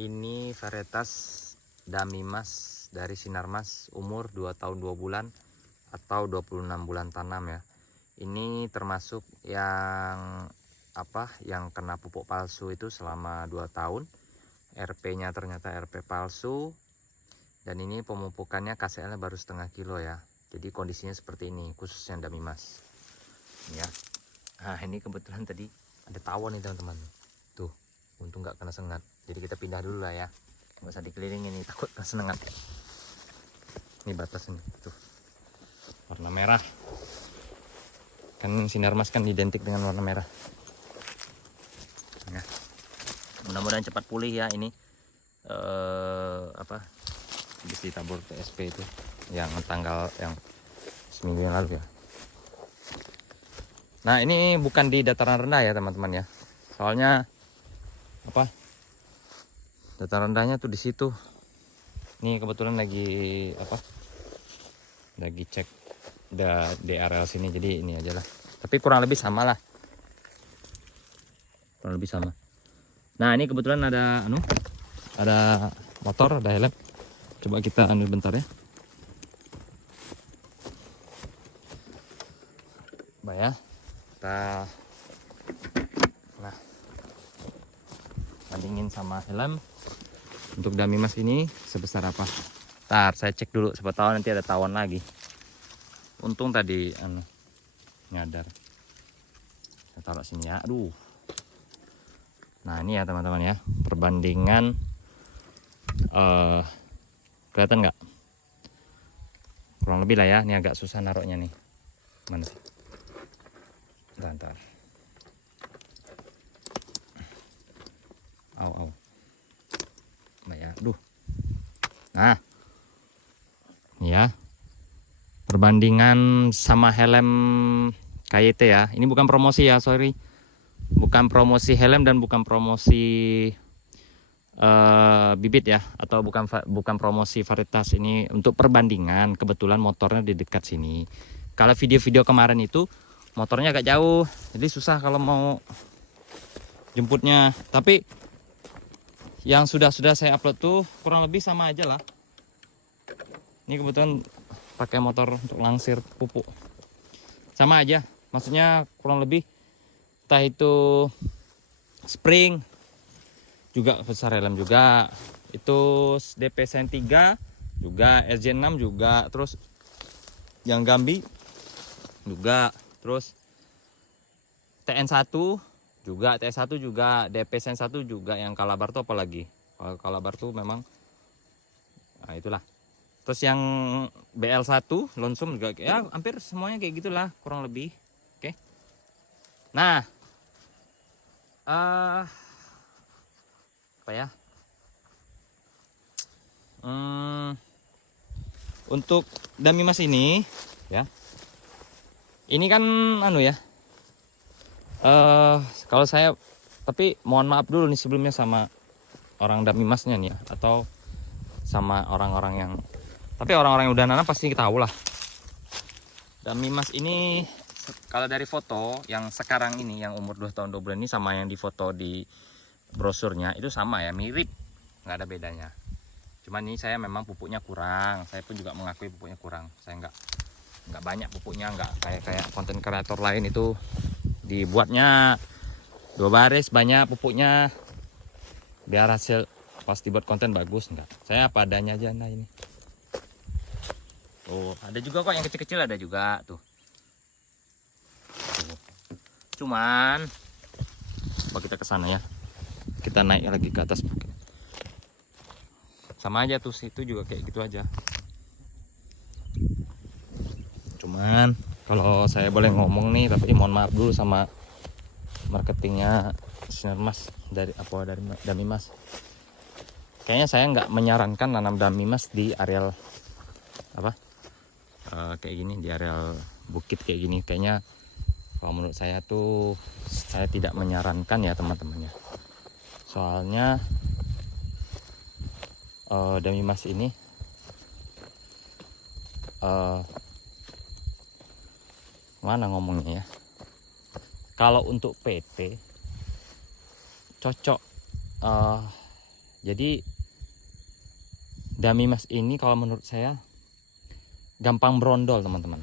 Ini varietas Damimas dari Sinarmas, umur 2 tahun 2 bulan atau 26 bulan tanam ya. Ini termasuk yang yang kena pupuk palsu itu selama 2 tahun. RP-nya ternyata RP palsu. Dan ini pemupukannya KCL-nya baru setengah kilo ya. Jadi kondisinya seperti ini, khususnya Damimas. Ya. Nah, ini kebetulan tadi ada tawon nih teman-teman. Tuh, untung nggak kena sengat. Jadi kita pindah dulu lah ya, nggak usah dikelilingin nih, takut kena sengat. Ini batasnya tuh, warna merah. Kan Sinarmas kan identik dengan warna merah. Nah, mudah-mudahan cepat pulih ya ini. Habis ditabur TSP itu yang tanggal yang seminggu yang lalu ya. Nah, ini bukan di dataran rendah ya teman-teman ya. Soalnya dataran rendahnya tuh di situ. Ini kebetulan lagi lagi cek di area sini, jadi ini aja lah. Tapi kurang lebih sama lah. Kurang lebih sama. Nah, ini kebetulan ada motor, ada helm. Coba kita bentar ya. Coba ya. Nah, bandingin sama helm. Untuk Damimas ini sebesar apa? Ntar saya cek dulu, siapa tahu nanti ada tawon lagi. Untung tadi nyadar. Saya taruh sini ya. Aduh. Nah, ini ya teman-teman ya, perbandingan kelihatan nggak? Kurang lebih lah ya. Ini agak susah naruhnya nih. Mana sih? Bentar. Au. Nah ya, aduh. Nah, ini ya, perbandingan sama helm KYT ya. Ini bukan promosi ya, sorry. Bukan promosi helm dan bukan promosi bibit ya, atau bukan promosi varietas. Ini untuk perbandingan. Kebetulan motornya di dekat sini. Kalau video-video kemarin itu motornya agak jauh, jadi susah kalau mau jemputnya. Tapi yang sudah saya upload tuh kurang lebih sama aja lah. Ini kebetulan pakai motor untuk langsir pupuk, sama aja. Maksudnya kurang lebih, entah itu spring juga besar, helm juga, itu DP Sen 3 juga, SJ6 juga, terus yang Gambi juga, terus TN1 juga, TS1 juga, DP Sen 1 juga. Yang Kalabar tuh apalagi, kalau Kalabar tuh memang nah itulah. Terus yang BL1 Lonsum juga ya, hampir semuanya kayak gitulah kurang lebih. Oke. Nah, apa ya? Untuk Damimas ini ya. Ini kan kalau saya, tapi mohon maaf dulu nih sebelumnya sama orang Damimasnya nih ya, atau sama orang-orang yang, tapi orang-orang yang udah nanam pasti tahu lah. Damimas ini kalau dari foto yang sekarang ini, yang umur 2 tahun 2 bulan ini, sama yang di foto di brosurnya itu sama ya, mirip, nggak ada bedanya. Cuman ini saya memang pupuknya kurang, saya pun juga mengakui pupuknya kurang. Saya nggak banyak pupuknya, nggak kayak konten kreator lain itu dibuatnya 2 baris banyak pupuknya biar hasil pas dibuat konten bagus. Enggak, saya apa adanya aja. Nah, ini ada juga kok yang kecil-kecil, ada juga tuh. Cuman coba kita ke sana ya, kita naik lagi ke atas bukit. Sama aja tuh, situ juga kayak gitu aja. Cuman kalau saya boleh ngomong nih, tapi mohon maaf dulu sama marketingnya Sinarmas, dari Damimas. Kayaknya saya nggak menyarankan nanam Damimas di areal kayak gini, di areal bukit kayak gini. Kayaknya kalau menurut saya tuh, saya tidak menyarankan ya teman-teman ya. Soalnya Damimas ini mana ngomongnya ya, kalau untuk PT cocok Jadi Dami Mas ini kalau menurut saya gampang brondol teman-teman.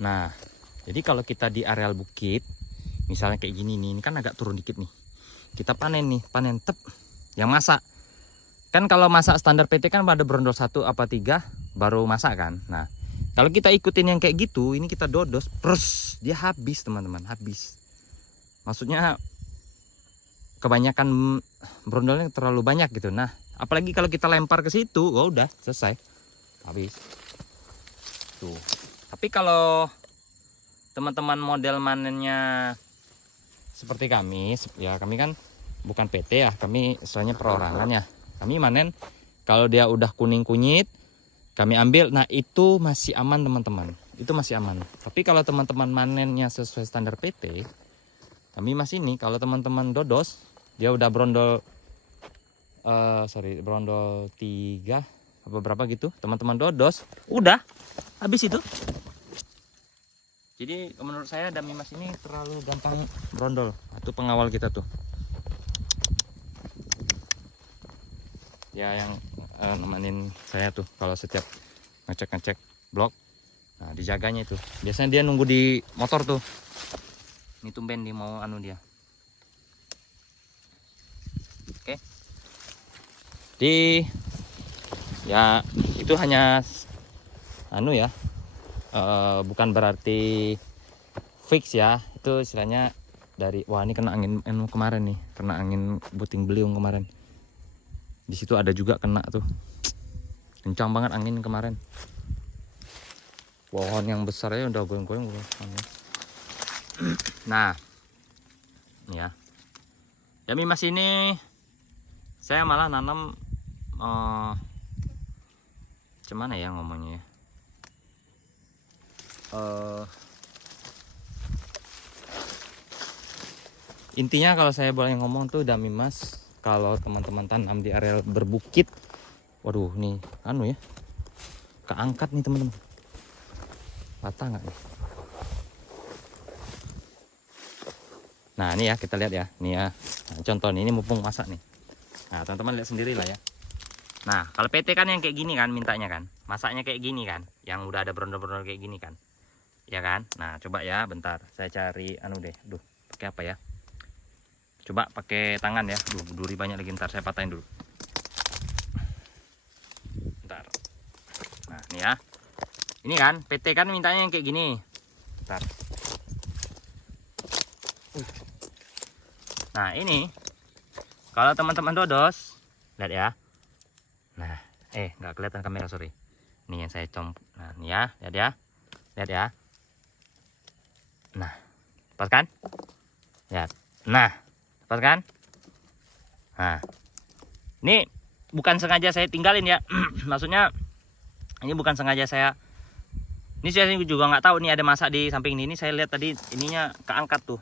Nah, jadi kalau kita di areal bukit, misalnya kayak gini nih, ini kan agak turun dikit nih. Kita panen nih, panen tep yang masak. Kan kalau masak standar PT kan ada brondol 1 apa 3 baru masak kan. Nah, kalau kita ikutin yang kayak gitu, ini kita dodos, pros, dia habis teman-teman, habis. Maksudnya kebanyakan brondolnya terlalu banyak gitu. Nah, apalagi kalau kita lempar ke situ, oh udah selesai, habis. Tuh. Tapi kalau teman-teman model manennya seperti kami, ya kami kan bukan PT ya, kami soalnya perorangan ya. Kami manen kalau dia udah kuning kunyit, kami ambil. Nah itu masih aman teman-teman, itu masih aman. Tapi kalau teman-teman manennya sesuai standar PT, kami masih ini. Kalau teman-teman dodos, dia udah brondol, brondol 3 apa berapa gitu, teman-teman dodos, udah habis itu. Jadi menurut saya Dami Mas ini terlalu gampang brondol. Itu pengawal kita tuh. Ya yang nemenin saya tuh kalau setiap ngecek blok. Nah dijaganya itu. Biasanya dia nunggu di motor tuh. Ini tumben dia mau anu dia. Oke. Di ya itu hanya anu ya. Bukan berarti fix ya, itu istilahnya dari wah ini kena angin kemarin nih, kena angin puting beliung kemarin. Di situ ada juga kena tuh, kencang banget angin kemarin. Pohon yang besar ya udah goyang-goyang. Nah, ya, Dami Mas ini saya malah nanam gimana ya ngomongnya ya. Intinya kalau saya boleh ngomong tuh Dami Mas, kalau teman-teman tanam di area berbukit, waduh nih anu ya, keangkat nih teman-teman, patah nggak nih? Nah ini ya kita lihat ya, nih ya, nah, contoh nih, ini mumpung masak nih. Nah teman-teman lihat sendiri lah ya. Nah kalau PT kan yang kayak gini kan mintanya kan, masaknya kayak gini kan, yang udah ada brondol-brondol kayak gini kan. Ya kan, nah coba ya bentar saya cari anu deh, pakai apa ya, coba pakai tangan ya, duri banyak lagi, ntar saya patahin dulu bentar. Nah ini ya, ini kan PT kan mintanya yang kayak gini, bentar. Nah ini kalau teman-teman dodos lihat ya, nah nggak kelihatan kamera, sorry, ini yang saya nah ini ya, lihat ya. Nah, pas kan? Ya. Nah, pas kan? Nah, ini bukan sengaja saya tinggalin ya. Maksudnya ini bukan sengaja saya. Ini saya juga nggak tahu nih ada masak di samping ini. Ini saya lihat tadi ininya keangkat tuh.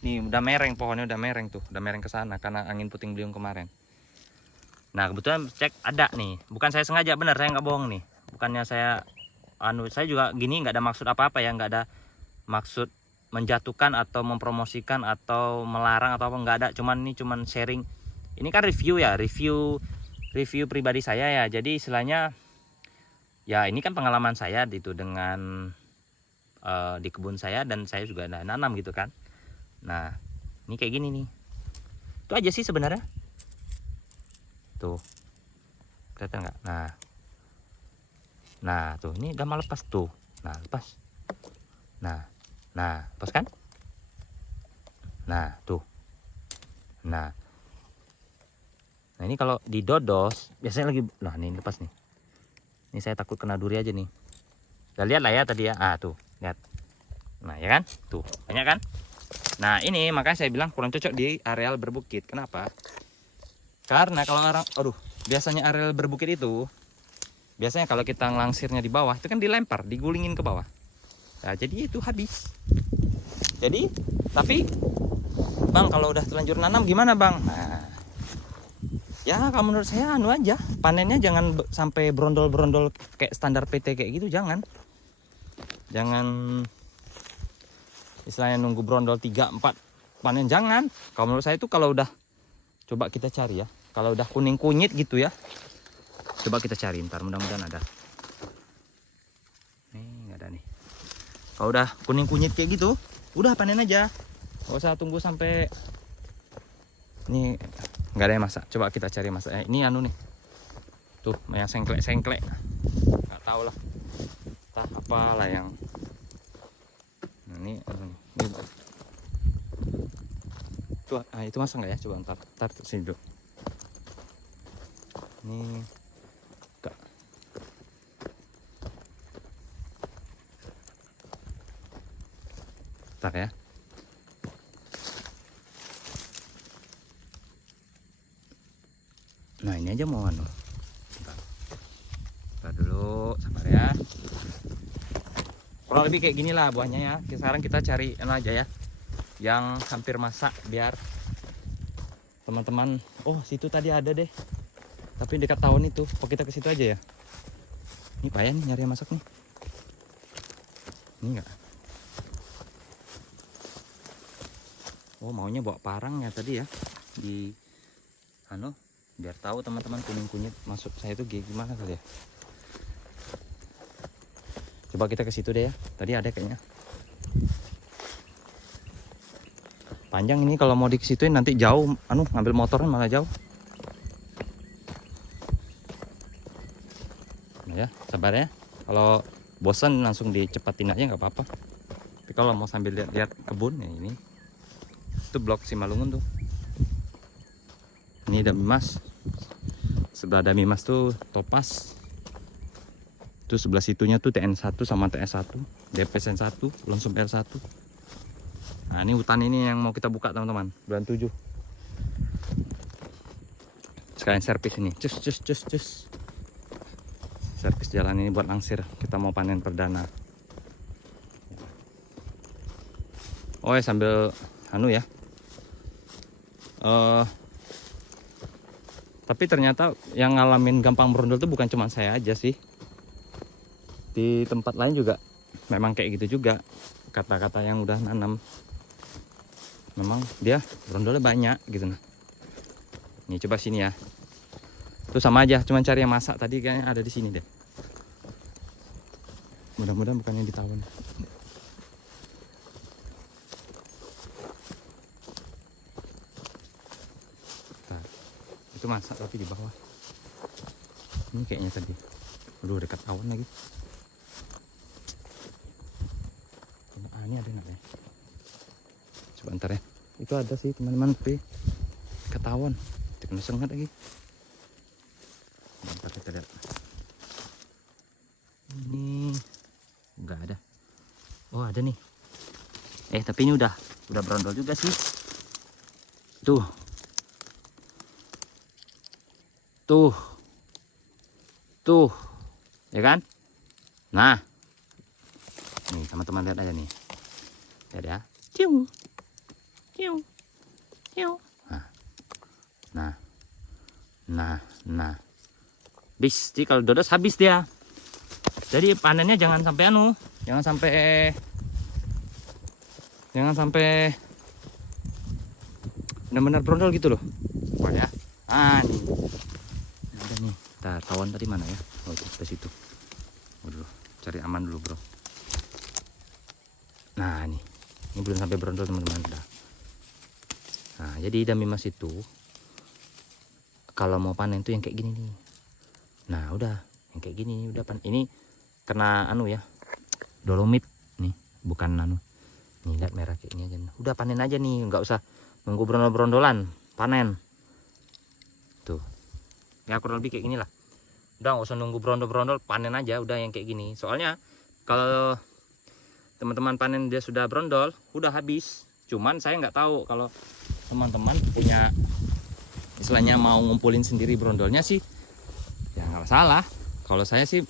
Nih udah mereng, pohonnya udah mereng tuh, udah mereng ke sana karena angin puting beliung kemarin. Nah kebetulan cek ada nih. Bukan saya sengaja, bener, saya nggak bohong nih. Bukannya saya saya juga gini nggak ada maksud apa-apa ya, nggak ada maksud menjatuhkan atau mempromosikan atau melarang atau apa, nggak ada. Cuman sharing. Ini kan review ya, review pribadi saya ya. Jadi istilahnya ya ini kan pengalaman saya itu dengan di kebun saya, dan saya juga nanam gitu kan. Nah ini kayak gini nih, itu aja sih sebenarnya tuh, kelihatan nggak? Nah tuh ini udah mau lepas tuh, nah lepas, nah lepas kan, nah tuh, nah ini kalau didodos biasanya lagi, nah ini lepas nih, ini saya takut kena duri aja nih. Udah lihat lah ya tadi ya, tuh lihat, nah ya kan, tuh banyak kan. Nah ini makanya saya bilang kurang cocok di areal berbukit. Kenapa? Karena kalau orang, biasanya areal berbukit itu, biasanya kalau kita ngelangsirnya di bawah itu kan dilempar, digulingin ke bawah. Nah jadi itu habis. Jadi tapi bang kalau udah terlanjur nanam gimana bang? Nah ya kalau menurut saya anu aja, panennya jangan sampai brondol-brondol kayak standar PT kayak gitu, jangan istilahnya nunggu brondol 3-4 panen, jangan. Kalau menurut saya itu kalau udah Coba kita cari ya. Kalau udah kuning kunyit gitu ya, coba kita cari ntar, mudah-mudahan ada. Nih nggak ada nih. Kalau udah kuning kunyit kayak gitu, udah panen aja. Gak usah tunggu sampai ini nggak ada yang masak. Coba kita cari masak. Ini anu nih, tuh yang sengklek nggak tahu lah, entah apalah yang. Nah, ini tuh, itu masak nggak ya? Coba ntar sini dulu. Ini enggak. Ntar ya. Nah ini aja mau anu. Ntar dulu, sabar ya. Kurang lebih kayak gini lah buahnya ya. Sekarang kita cari anu aja ya, yang hampir masak biar teman-teman. Oh situ tadi ada deh, tapi dekat tawon itu. Oh kita ke situ aja ya. Ini payah nih nyari yang masak nih. Ini enggak. Oh maunya bawa parang ya tadi ya, di anu biar tahu teman-teman kuning kunyit masuk saya itu gimana kali ya. Coba kita ke situ deh ya. Tadi ada kayaknya. Panjang ini kalau mau disituin nanti jauh, anu ngambil motornya malah jauh. Nah ya, sabar ya. Kalau bosan langsung dicepatin aja nggak apa-apa. Tapi kalau mau sambil lihat-lihat kebun ya ini. Itu blok Simalungun tuh. Ini Damimas. Sebelah Damimas tuh Topaz. Itu sebelah situnya tuh TN1 sama TS1, DPSN1, Lonsum R1. Nah ini hutan ini yang mau kita buka teman-teman, bulan 7. Sekalian servis ini, cus. Servis jalan ini buat langsir, kita mau panen perdana. Oh ya sambil anu ya. Tapi ternyata yang ngalamin gampang berondol tuh bukan cuma saya aja sih. Di tempat lain juga memang kayak gitu juga. Kata-kata yang udah nanam memang dia berondolnya banyak gitu. Nah ini coba sini ya, itu sama aja, cuman cari yang masak. Tadi kayaknya ada di sini deh, mudah-mudahan bukan yang di tawon. Nah, itu masak tapi di bawah ini kayaknya tadi. Aduh dekat tawon lagi. Ini ada nggak ya? Coba ntar ya. Itu ada sih teman-teman, tapi ketahuan. Kena sengat lagi. Ntar kita lihat. Ini nggak ada. Oh ada nih. Tapi ini udah berondol juga sih. Tuh, ya kan? Nah, nih teman-teman lihat aja nih. Lihat ya. Ciu. Nah. Jadi kalau dodos habis dia. Jadi panennya jangan sampai benar-benar brondol gitu loh. Wah ya. Nih. Ada nih. Tawon tadi mana ya? Oh, itu di situ. Waduh, cari aman dulu, Bro. Nah, ini belum sampai berondol teman-teman. Nah, jadi Damimas itu kalau mau panen tuh yang kayak gini nih. Nah, udah yang kayak gini udah ini kena anu ya, dolomit nih, bukan anu. Nih lihat merah kayak gini aja. Udah panen aja nih, nggak usah nunggu berondol-berondolan, panen. Tuh. Ya kurang lebih kayak gini lah. Udah nggak usah nunggu berondol-berondol, panen aja udah yang kayak gini. Soalnya kalau teman-teman panen dia sudah berondol, udah habis. Cuman saya nggak tahu kalau teman-teman punya istilahnya mau ngumpulin sendiri berondolnya sih, ya nggak salah. Kalau saya sih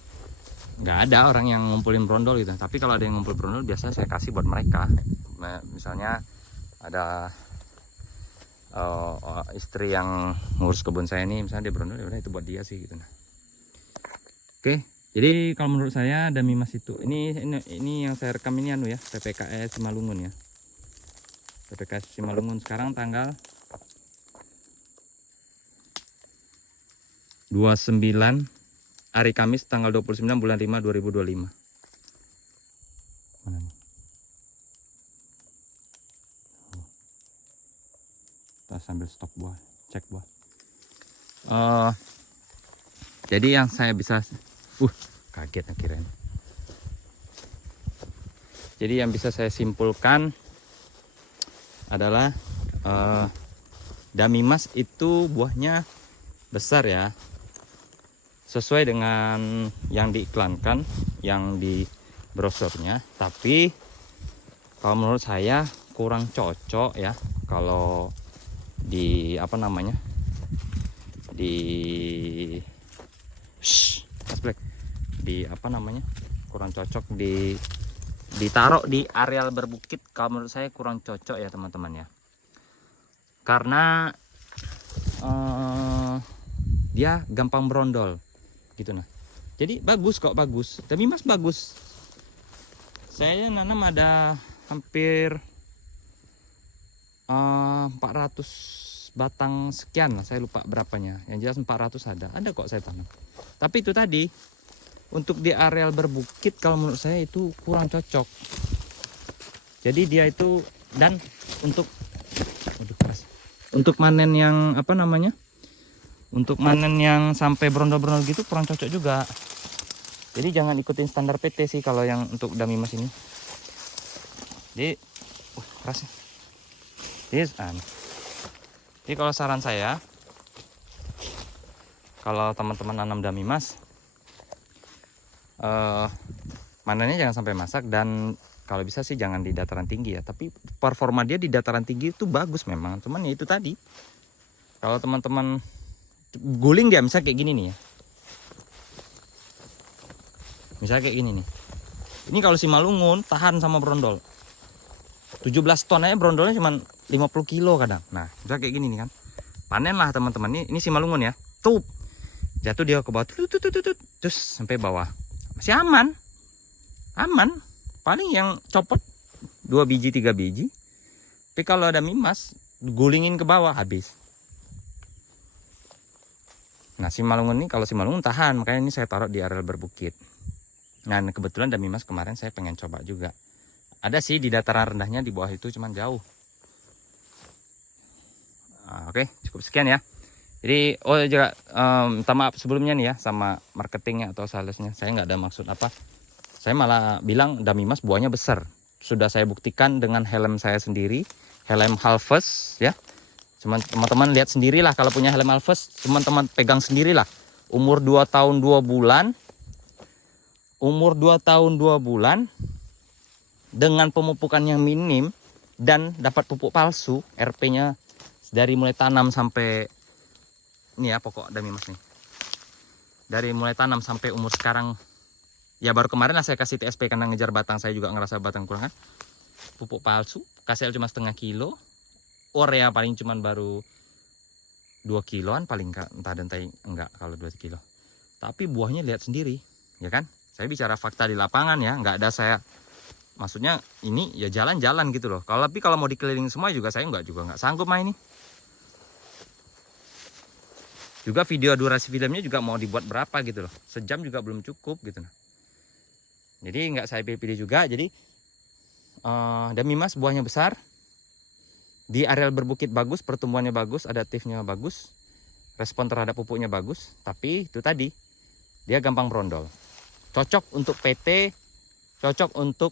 nggak ada orang yang ngumpulin berondol gitu. Tapi kalau ada yang ngumpul berondol, biasanya saya kasih buat mereka. Misalnya ada istri yang ngurus kebun saya ini, misalnya dia berondol, ya udah itu buat dia sih gitu. Nah. Oke. Jadi kalau menurut saya Damimas itu ini yang saya rekam ini anu ya, PPKS Simalungun ya. PPKS Simalungun sekarang tanggal 29 hari Kamis tanggal 29 bulan 5 2025. Mana nih? Kita sambil stok buah, cek buah. Jadi yang saya bisa kaget akhirnya. Jadi yang bisa saya simpulkan adalah Damimas itu buahnya besar ya, sesuai dengan yang diiklankan, yang di brosurnya. Tapi kalau menurut saya kurang cocok ya, kalau di apa namanya, di apa namanya, kurang cocok ditaruh di areal berbukit. Kalau menurut saya kurang cocok ya teman-teman ya, karena dia gampang berondol gitu. Nah, jadi bagus kok, bagus. Damimas bagus. Saya nanam ada hampir 400 batang sekian lah, saya lupa berapanya. Yang jelas 400 ada kok saya tanam. Tapi itu tadi, untuk di areal berbukit kalau menurut saya itu kurang cocok. Jadi dia itu, dan untuk manen yang apa namanya, untuk manen yang sampai berondol-berondol gitu kurang cocok juga. Jadi jangan ikutin standar PT sih kalau yang untuk Damimas ini. Jadi kerasnya. Jadi kalau saran saya, kalau teman-teman nanam Damimas, manennya jangan sampai masak, dan kalau bisa sih jangan di dataran tinggi ya. Tapi performa dia di dataran tinggi itu bagus memang. Cuman ya itu tadi, kalau teman-teman guling dia misalnya kayak gini nih ya. Misalnya kayak gini nih. Ini kalau Simalungun tahan sama brondol. 17 ton aja brondolnya cuma 50 kilo kadang. Nah, misalnya kayak gini nih kan. Panen lah teman-teman. Ini Simalungun ya. Tuh. Jatuh dia ke bawah. Terus sampai bawah. Masih aman. Aman. Paling yang copot 2 biji 3 biji. Tapi kalau ada Damimas, gulingin ke bawah habis. Nah, Simalungun ini, kalau Simalungun tahan, makanya ini saya taruh di areal berbukit. Nah, kebetulan Damimas kemarin saya pengen coba juga. Ada sih di dataran rendahnya, di bawah itu cuman jauh. Oke, cukup sekian ya. Jadi, juga minta maaf sebelumnya nih ya sama marketingnya atau salesnya. Saya nggak ada maksud apa. Saya malah bilang Damimas buahnya besar. Sudah saya buktikan dengan helm saya sendiri, helm Halfus ya. Teman-teman lihat sendirilah, kalau punya helm Halfus, teman-teman pegang sendirilah. Umur 2 tahun 2 bulan. Umur 2 tahun 2 bulan dengan pemupukan yang minim dan dapat pupuk palsu, RP-nya dari mulai tanam sampai ini ya, pokok Damimas nih. Dari mulai tanam sampai umur sekarang, ya baru kemarin lah saya kasih TSP karena ngejar batang, saya juga ngerasa batang kurang kan. Pupuk palsu, KCL cuma setengah kilo. Urea paling cuman baru 2 kiloan paling, entah dan enggak kalau 2 kilo. Tapi buahnya lihat sendiri, ya kan? Saya bicara fakta di lapangan ya, nggak ada saya, maksudnya ini ya jalan-jalan gitu loh. Tapi kalau mau dikeliling semua juga saya nggak sanggup main ini. Juga video durasi filmnya juga mau dibuat berapa gitu loh, sejam juga belum cukup gitu. Jadi nggak saya pilih juga. Jadi Damimas buahnya besar. Di areal berbukit bagus, pertumbuhannya bagus, adaptifnya bagus, respon terhadap pupuknya bagus. Tapi itu tadi, dia gampang berondol. Cocok untuk PT, cocok untuk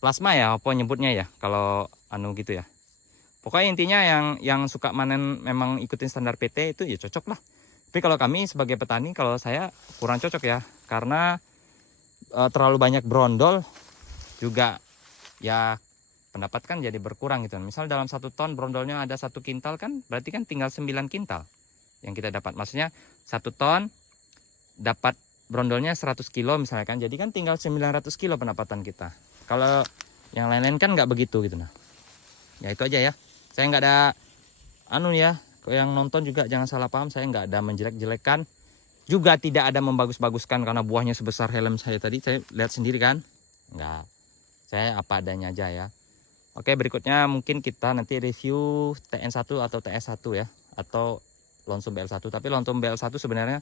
plasma ya, apa nyebutnya ya, kalau gitu ya. Pokoknya intinya yang suka manen memang ikutin standar PT itu ya cocok lah. Tapi kalau kami sebagai petani, kalau saya kurang cocok ya, karena terlalu banyak brondol juga ya. Pendapat kan jadi berkurang gitu. Misal dalam 1 ton brondolnya ada 1 kintal kan, berarti kan tinggal 9 kintal yang kita dapat. Maksudnya 1 ton dapat brondolnya 100 kilo misalnya kan, jadi kan tinggal 900 kilo pendapatan kita. Kalau yang lain-lain kan nggak begitu gitu. Nah, ya itu aja ya. Saya nggak ada ya, yang nonton juga jangan salah paham, saya nggak ada menjelek-jelekan, juga tidak ada membagus-baguskan karena buahnya sebesar helm saya tadi. Saya lihat sendiri kan, nggak, saya apa adanya aja ya. Oke, berikutnya mungkin kita nanti review TN1 atau TS1 ya, atau Lonso BL1. Tapi Lonso BL1 sebenarnya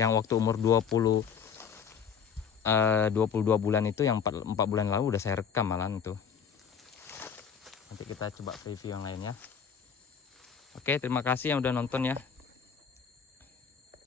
yang waktu umur 22 bulan itu, yang 4 bulan lalu udah saya rekam malah itu. Nanti kita coba preview yang lainnya. Oke, terima kasih yang udah nonton ya.